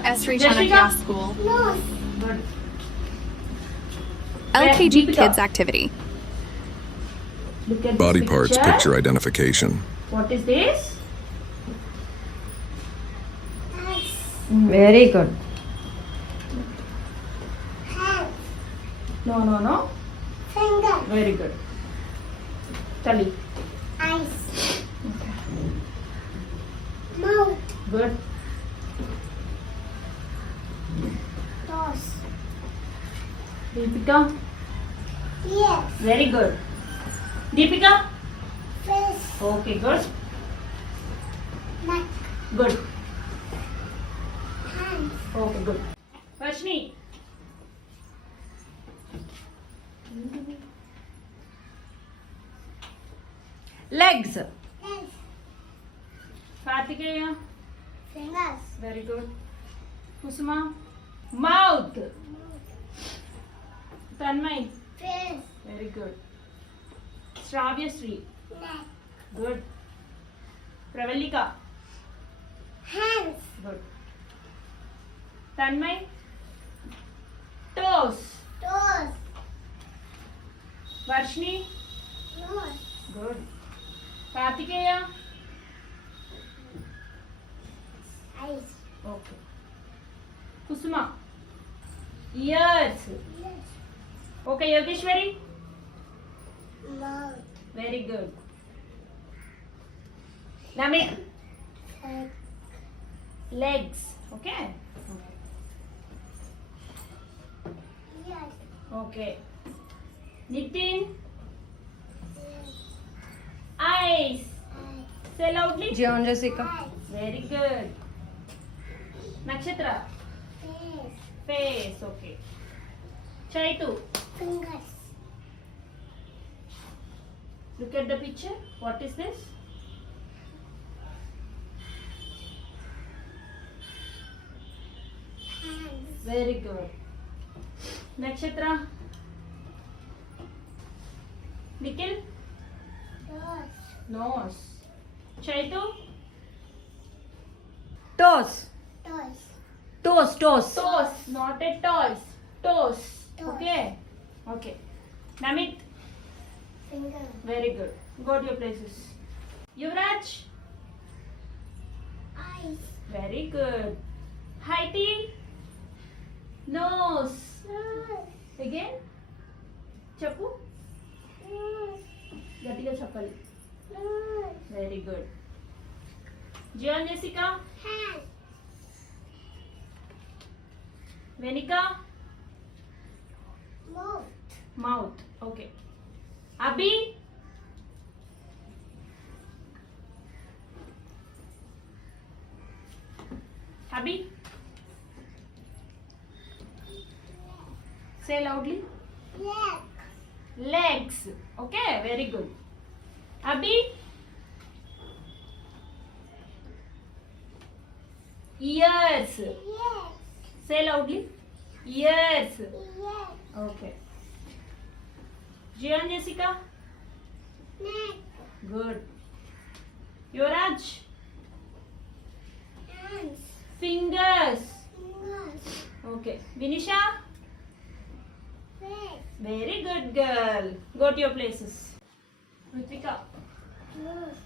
Esri Chanakya School. Good. LKG Deepika. Kids Activity. Look at Body this parts picture identification. What is this? Very good. No. Finger. Very good. Tali. Eyes. Mouth. Good. Nose. Deepika. Ears. Very good. Deepika. Face. Okay, good. Neck. Good. Hands. Okay, good. Varshni. Legs. Legs. Kartikeya. Fingers. Very good. Kusuma. Mouth. Tanmay. Face. Very good. Shravyasri. Neck. Good. Pravalika. Hands. Good. Tanmay. Toes. Toes. Varshni. Nose. Good. Kartikeya. Eyes. Okay. Kusuma. Ears. Ears. Okay, Yogeshwari. Mouth. Very good. Namit. Head. Legs. Okay. Ears. Okay. Nitin. Ears. Eyes. Eyes. Say loudly. John Jessica. Eyes. Very good. Nakshatra. Face. Face. Okay. Chaitu. Fingers. Look at the picture. What is this? Hands. Very good. Nakshatra. Nikhil. Nose. Nose. Chaitu. Toes. Toes. Toes. Toes. Toes. Not a toys. Toes. Toes. Okay. Okay. Namit. Finger. Very good. Go to your places. Yuvraj. Eyes. Very good. Heidi. Nose. Nose. Again. Chappu. Nose. గట్టిగా చెప్పాలి. Nose. Very good. జియాన్ Jessica. Hand. వెనికా. Mouth. Mouth. Okay. Abhi. Abhi. Say loudly. Leg. Legs. Okay, very good. Abhi. Ears. Yes. Say loudly. Ears. Yes. Okay. Jian Jessica. Neck. Good. Yuvraj. Hands. Fingers. Fingers. Okay. Vinisha. Face. Very good girl. Go to your places. Ritika. Nose.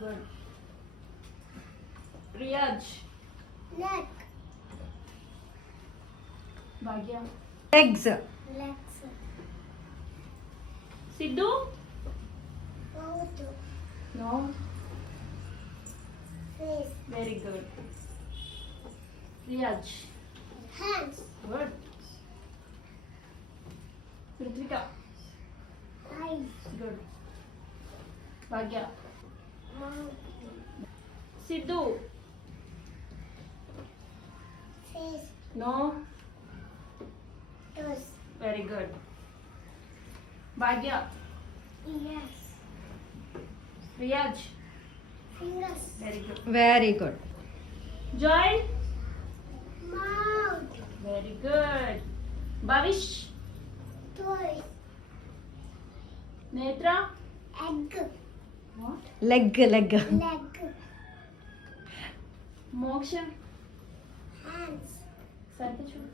Good. Riyaj. Neck. Bhagya. Legs. Legs. Sidhu. Mouth. No. Face. Very good. Riyaj. Hands. Good. Ritvika. Eyes. Good. Bhagya. Mouth. Sidhu. Face. No. Toes. Very good. Bhagya. Ears. Riyaj. Fingers. Very good. Very good. Joy. Mouth. Very good. Bhavish. Toes. Netra. Egg. What? Leg. Leg. Leg. Moksha. Hand. Hands. సరిగ్గా చూడు.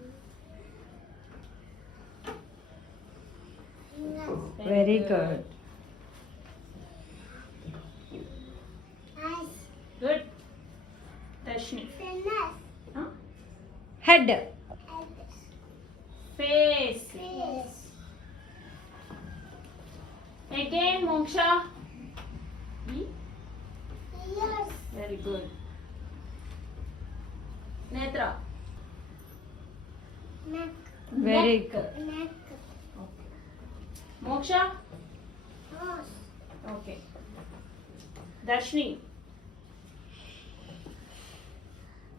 Fingers. Very good. Eyes. Good. Darshini. Fingers. Head. Head. Face. Face. Again Moksha. Ears. Very good. Netra. Neck. Very Neck. good. Neck. Moksha. Nose. Okay. Darshini.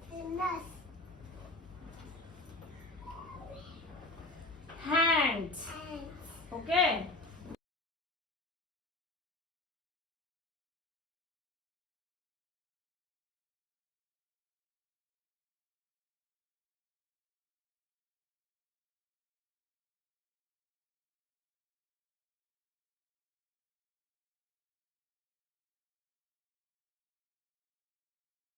Fingers. Hands. Hands. Okay.